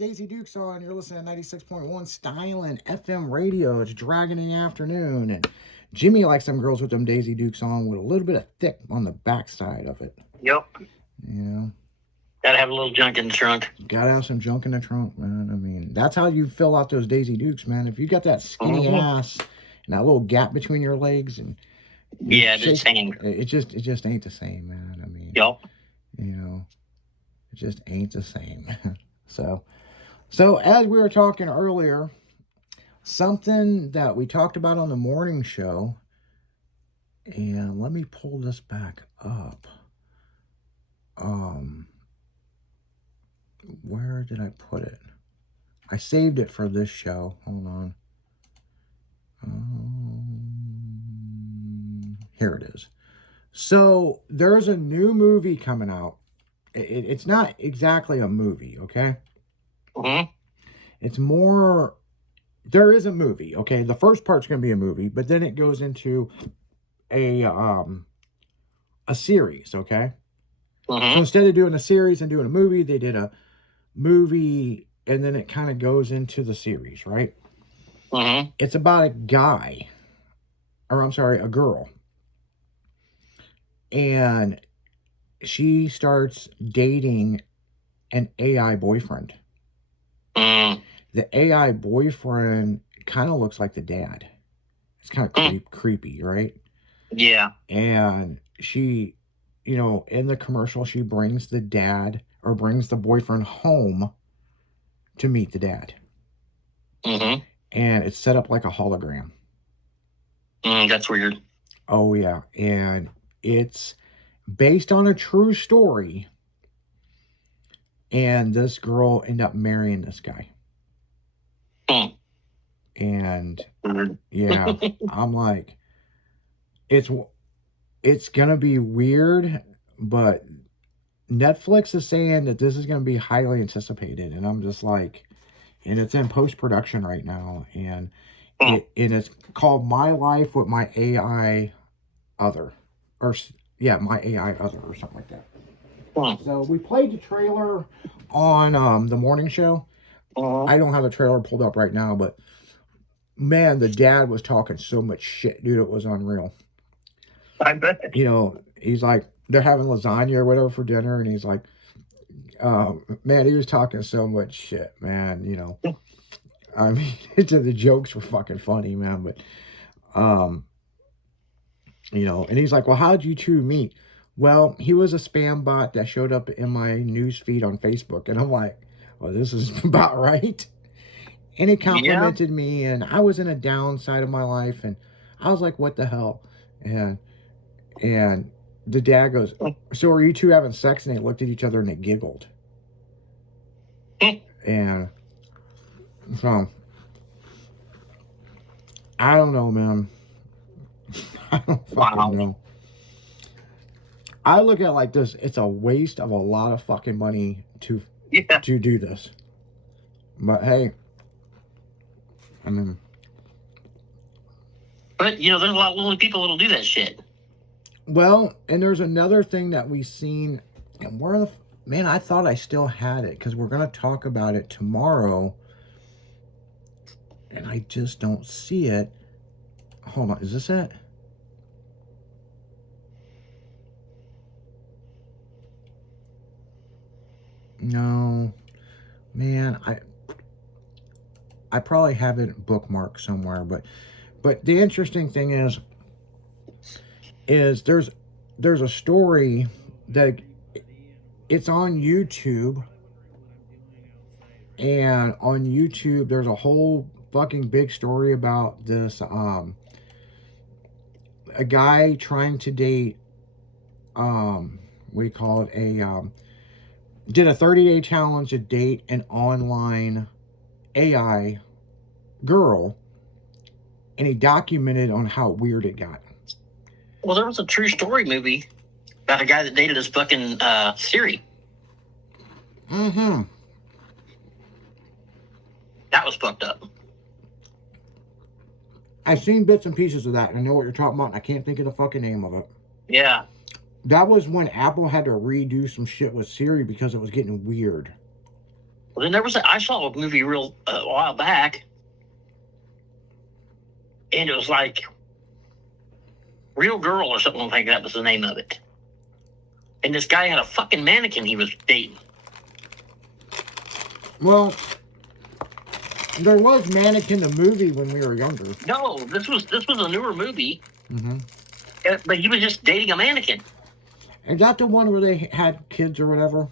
Daisy Dukes on. You're listening to 96.1 Stylin' FM radio. It's Dragon in the afternoon. And Jimmy likes them girls with them Daisy Dukes on with a little bit of thick on the backside of it. Yep. You know? Gotta have a little junk in the trunk. Gotta have some junk in the trunk, man. I mean, that's how you fill out those Daisy Dukes, man. If you got that skinny ass and that little gap between your legs and it's hanging. It just ain't the same, man. I mean, yep. You know, it just ain't the same. So as we were talking earlier, something that we talked about on the morning show, and let me pull this back up. Where did I put it? I saved it for this show. Hold on. Here it is. So there's a new movie coming out. It's not exactly a movie, okay? Mm-hmm. It's more, there is a movie, okay? The first part's going to be a movie, but then it goes into a series, okay? Mm-hmm. So instead of doing a series and doing a movie, they did a movie, and then it kind of goes into the series, right? Mm-hmm. It's about a girl. And she starts dating an AI boyfriend. Mm. The AI boyfriend kind of looks like the dad. It's kind of creepy, right? Yeah. And she, you know, in the commercial, she brings the dad or brings the boyfriend home to meet the dad. Mm-hmm. And it's set up like a hologram. That's weird. Oh, yeah. And it's based on a true story. And this girl ended up marrying this guy. And yeah, I'm like, it's gonna be weird, but Netflix is saying that this is gonna be highly anticipated, and I'm just like, and it's in post-production right now, and it's called My Life with My AI Other, My AI Other or something like that. So we played the trailer on the morning show. I don't have the trailer pulled up right now, but man, the dad was talking so much shit, dude. It was unreal. I bet. You know, he's like, they're having lasagna or whatever for dinner, and he's like, man, he was talking so much shit, man. You know, I mean, the jokes were fucking funny, man. But, you know, and he's like, well, how'd you two meet? Well, he was a spam bot that showed up in my news feed on Facebook, and I'm like, well, this is about right. And he complimented me, and I was in a downside of my life, and I was like, what the hell? And the dad goes, so are you two having sex? And they looked at each other and they giggled. And so, I don't know, man. I don't fucking know. I look at it like this. It's a waste of a lot of fucking money to do this. But hey, I mean. But, you know, there's a lot of lonely people that'll do that shit. Well, and there's another thing that we've seen. And man, I thought I still had it because we're going to talk about it tomorrow. And I just don't see it. Hold on. Is this it? No. Man, I probably have it bookmarked somewhere, but the interesting thing is there's a story that it's on YouTube, and on YouTube there's a whole fucking big story about this a guy trying to date we call it did a 30-day challenge to date an online AI girl, and he documented on how weird it got. Well, there was a true story movie about a guy that dated his fucking Siri. Mm-hmm. That was fucked up. I've seen bits and pieces of that, and I know what you're talking about, and I can't think of the fucking name of it. Yeah. That was when Apple had to redo some shit with Siri because it was getting weird. Well, then I saw a movie a while back, and it was like Real Girl or something like that was the name of it. And this guy had a fucking mannequin he was dating. Well, there was Mannequin the movie when we were younger. No, this was a newer movie. Mm-hmm. But he was just dating a mannequin. Is that the one where they had kids or whatever?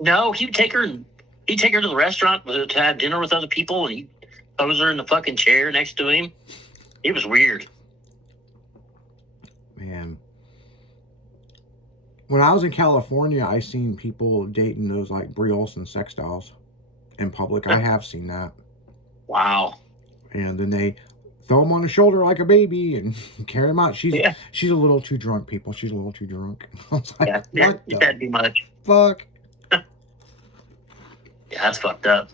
No, he'd take her to the restaurant to have dinner with other people, and he'd pose her in the fucking chair next to him. It was weird. Man. When I was in California, I seen people dating those like Brie Olsen sex dolls in public. I have seen that. Wow. And then they throw them on the shoulder like a baby and carry them out. She's a little too drunk, people. She's a little too drunk. I was like, what it can't be much. Fuck? Yeah, that's fucked up.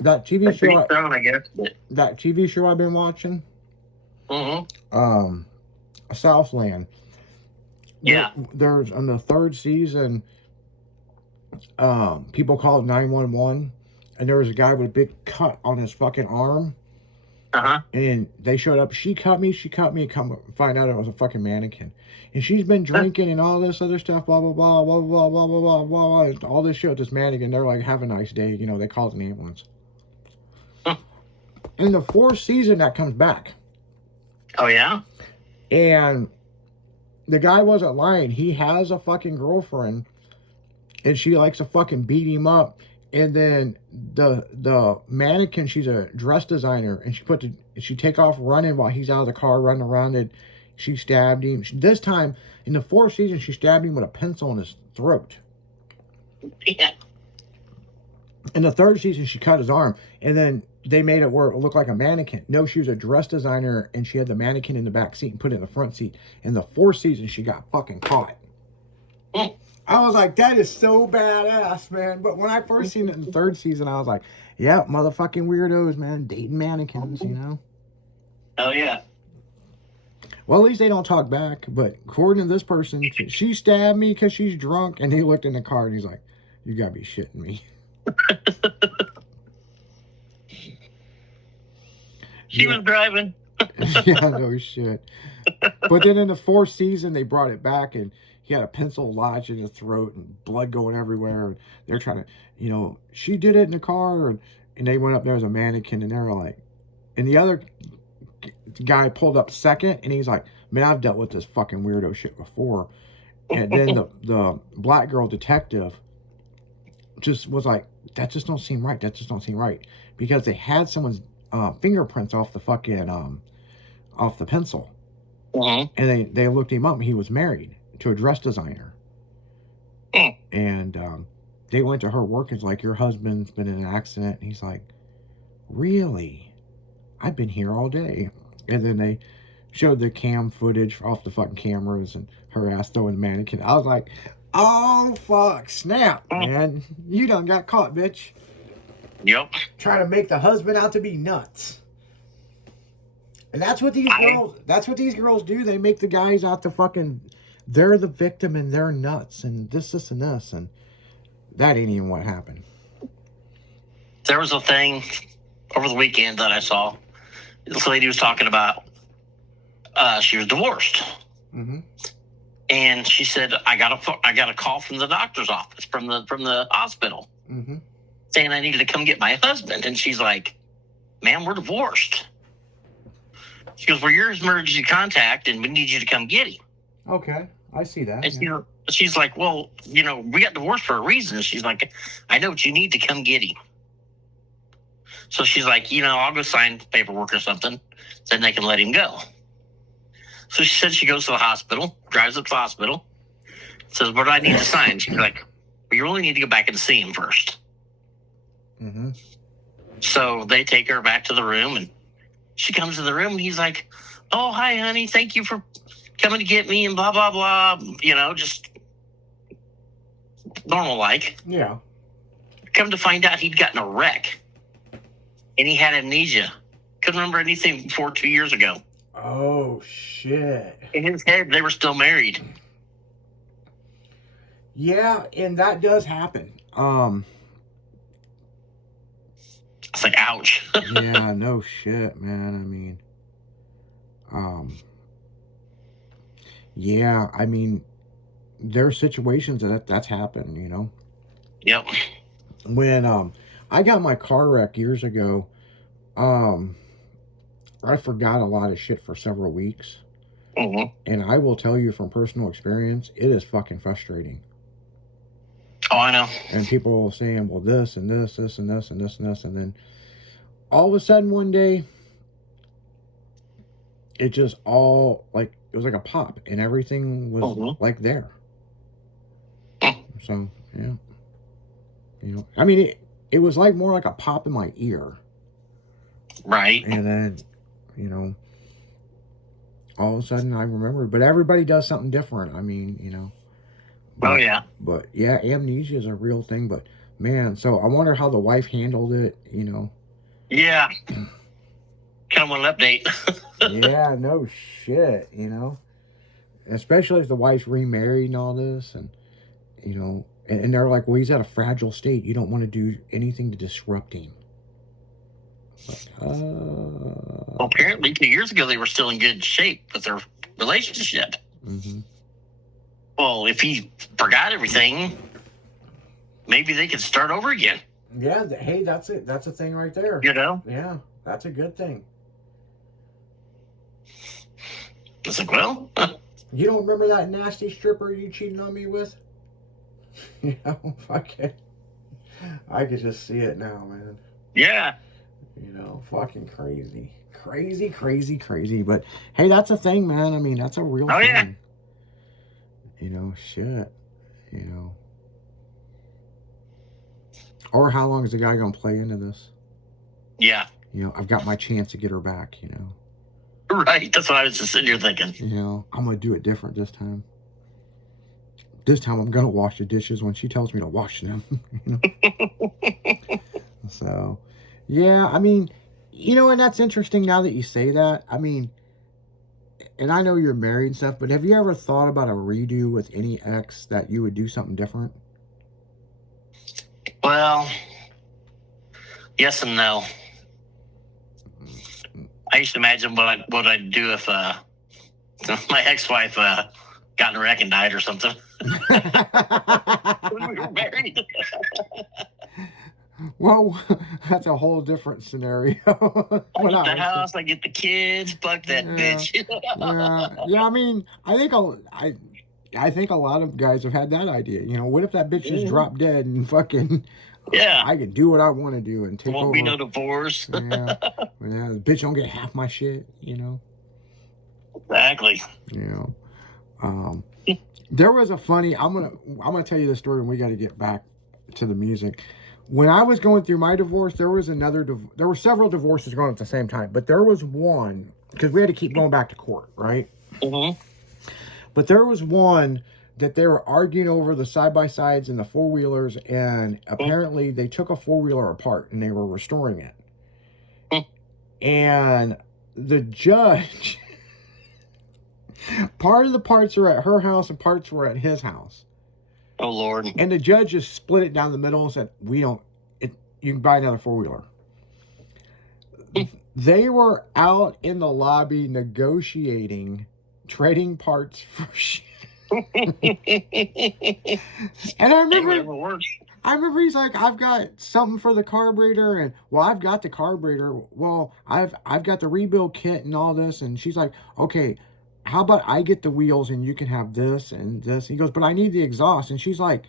That TV show, I guess. that TV show I've been watching, Mm-hmm. Southland. Yeah. There's on the third season, people called 911, and there was a guy with a big cut on his fucking arm. Uh-huh. And they showed up. She cut me. Come find out it was a fucking mannequin. And she's been drinking and all this other stuff, blah, blah, blah, blah, blah, blah, blah, blah, blah, blah. All this shit with this mannequin. They're like, have a nice day. You know, they called an ambulance. In the fourth season, that comes back. Oh, yeah? And the guy wasn't lying. He has a fucking girlfriend, and she likes to fucking beat him up. And then the mannequin, she's a dress designer, and she take off running while he's out of the car running around, and she stabbed him. This time, in the fourth season, she stabbed him with a pencil in his throat. Yeah. In the third season, she cut his arm, and then they made it where it looked like a mannequin. No, she was a dress designer, and she had the mannequin in the back seat and put it in the front seat. In the fourth season, she got fucking caught. I was like, that is so badass, man. But when I first seen it in the third season, I was like, yeah, motherfucking weirdos, man, dating mannequins, you know? Oh, yeah. Well, at least they don't talk back. But according to this person, she stabbed me because she's drunk, and he looked in the car, and he's like, you gotta be shitting me. She was driving. Yeah, no shit. But then in the fourth season, they brought it back, and he had a pencil lodged in his throat and blood going everywhere. And they're trying to, you know, she did it in the car. And they went up there as a mannequin, and they were like, and the other guy pulled up second, and he's like, man, I've dealt with this fucking weirdo shit before. And then the black girl detective just was like, that just don't seem right. That just don't seem right. Because they had someone's fingerprints off the fucking, off the pencil. Mm-hmm. And they looked him up, and he was married to a dress designer. And they went to her work, and it's like, your husband's been in an accident. And he's like, really? I've been here all day. And then they showed the cam footage off the fucking cameras and her ass throwing the mannequin. I was like, oh, fuck, snap, man. You done got caught, bitch. Yep. Trying to make the husband out to be nuts. And that's what these girls do. They make the guys out to fucking, they're the victim and they're nuts and this, and this. And that ain't even what happened. There was a thing over the weekend that I saw. This lady was talking about, she was divorced. Mm-hmm. And she said, I got a call from the doctor's office, from the hospital, saying I needed to come get my husband. And she's like, ma'am, we're divorced. She goes, well, you're his emergency contact, and we need you to come get him. Okay, I see that. And she's like, well, we got divorced for a reason. She's like, I know, but you need to come get him. So she's like, I'll go sign paperwork or something, then they can let him go. So she said she goes to the hospital, drives up to the hospital, says, what do I need to sign? She's like, well, you only need to go back and see him first. Mm-hmm. So they take her back to the room, and she comes to the room, and he's like, oh, hi, honey, thank you for coming to get me, and blah, blah, blah, just normal like. Yeah. Come to find out he'd gotten a wreck, and he had amnesia. Couldn't remember anything before 2 years ago. Oh, shit. In his head, they were still married. Yeah, and that does happen. It's like, ouch. Yeah, no shit, man. I mean, yeah, I mean, there are situations that's happened, you know. Yep. When I got my car wreck years ago, um I forgot a lot of shit for several weeks. Mm-hmm. And I will tell you from personal experience, it is fucking frustrating. Oh, I know. And people saying, well, this and this, this and this and this and this. And then all of a sudden one day, it just all like, it was like a pop and everything was like there. So, yeah. You know, I mean, it was like more like a pop in my ear. Right. And then, you know, all of a sudden I remembered. But everybody does something different. I mean, you know. Oh, yeah. But yeah, amnesia is a real thing. But man, so I wonder how the wife handled it, you know. Yeah. Kind of want an update. Yeah, no shit, you know. Especially if the wife's remarried and all this. And, you know, and they're like, well, he's at a fragile state. You don't want to do anything to disrupt him. Like, well, apparently 2 years ago, they were still in good shape with their relationship. Mm-hmm. Well, if he forgot everything, maybe they could start over again. Yeah, hey, that's it. That's a thing right there. You know? Yeah, that's a good thing. It's like, well... You don't remember that nasty stripper you cheated on me with? You know, fucking... I could just see it now, man. Yeah. You know, fucking crazy. Crazy, crazy, crazy. But, hey, that's a thing, man. I mean, that's a real thing. Yeah. You know, shit. You know. Or how long is the guy going to play into this? Yeah. You know, I've got my chance to get her back, you know. Right. That's what I was just sitting here thinking. You know, I'm going to do it different this time. This time I'm going to wash the dishes when she tells me to wash them. You know? So, yeah, I mean, you know, and that's interesting now that you say that. I mean, and I know you're married and stuff, but have you ever thought about a redo with any ex that you would do something different? Well, yes and no. I used to imagine what I'd do if my ex-wife got in a wreck and died or something. When we were married. Well, that's a whole different scenario. I get the house, I get the kids, fuck that bitch. Yeah. I mean, I think a lot of guys have had that idea. You know, what if that bitch just dropped dead and fucking... Yeah. I can do what I want to do and take over. Won't be no divorce. Yeah. The bitch don't get half my shit, you know? Exactly. You know? There was a funny... I'm gonna tell you the story and we got to get back to the music. When I was going through my divorce, there were several divorces going at the same time, but there was one, because we had to keep going back to court, right? Mm-hmm. But there was one that they were arguing over the side-by-sides and the four-wheelers, and apparently they took a four-wheeler apart and they were restoring it. And the judge, part of the parts were at her house and parts were at his house. Oh, Lord. And the judge just split it down the middle and said, you can buy another four-wheeler. They were out in the lobby negotiating, trading parts for shit. And I remember he's like, I've got something for the carburetor, and well, I've got the carburetor. Well, I've got the rebuild kit and all this, and she's like, okay, how about I get the wheels and you can have this and this? He goes, but I need the exhaust, and she's like,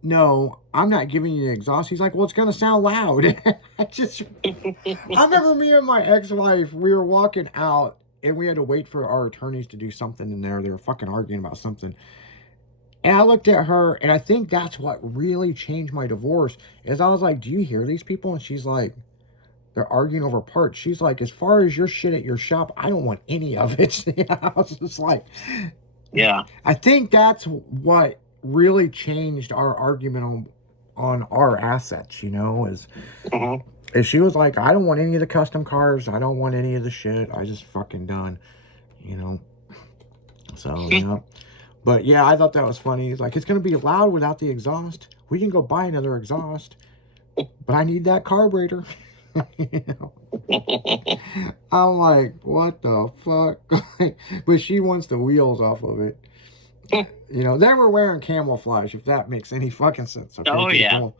no, I'm not giving you the exhaust. He's like, well, it's gonna sound loud. I remember me and my ex-wife, we were walking out. And we had to wait for our attorneys to do something in there. They were fucking arguing about something. And I looked at her, and I think that's what really changed my divorce. Is I was like, do you hear these people? And she's like, they're arguing over parts. She's like, as far as your shit at your shop, I don't want any of it. I was just like, yeah. I think that's what really changed our argument on our assets, you know, is... Mm-hmm. And she was like, I don't want any of the custom cars. I don't want any of the shit. I just fucking done, you know. So, yeah. But yeah, I thought that was funny. He's like, it's going to be loud without the exhaust. We can go buy another exhaust, but I need that carburetor. You know? I'm like, what the fuck? But she wants the wheels off of it. You know, they were wearing camouflage, if that makes any fucking sense. Okay, Oh, yeah. people?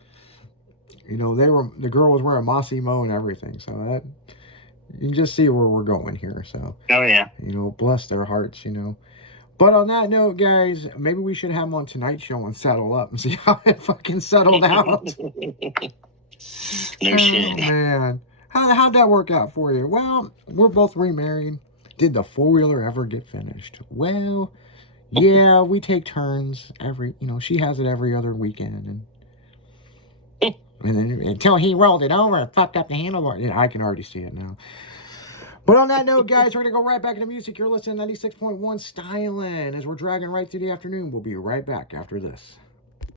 You know, the girl was wearing Massimo and everything. So that, you can just see where we're going here. So, Oh, yeah. you know, bless their hearts, you know. But on that note, guys, maybe we should have them on Tonight Show and settle up and see how it fucking settled out. No shit. Man. How'd that work out for you? Well, we're both remarried. Did the four-wheeler ever get finished? Well, yeah, we take turns every, you know, she has it every other weekend. And then until he rolled it over and fucked up the handlebar. Yeah, I can already see it now. But on that note, guys, we're going to go right back into music. You're listening to 96.1 Stylin'. As we're dragging right through the afternoon, we'll be right back after this.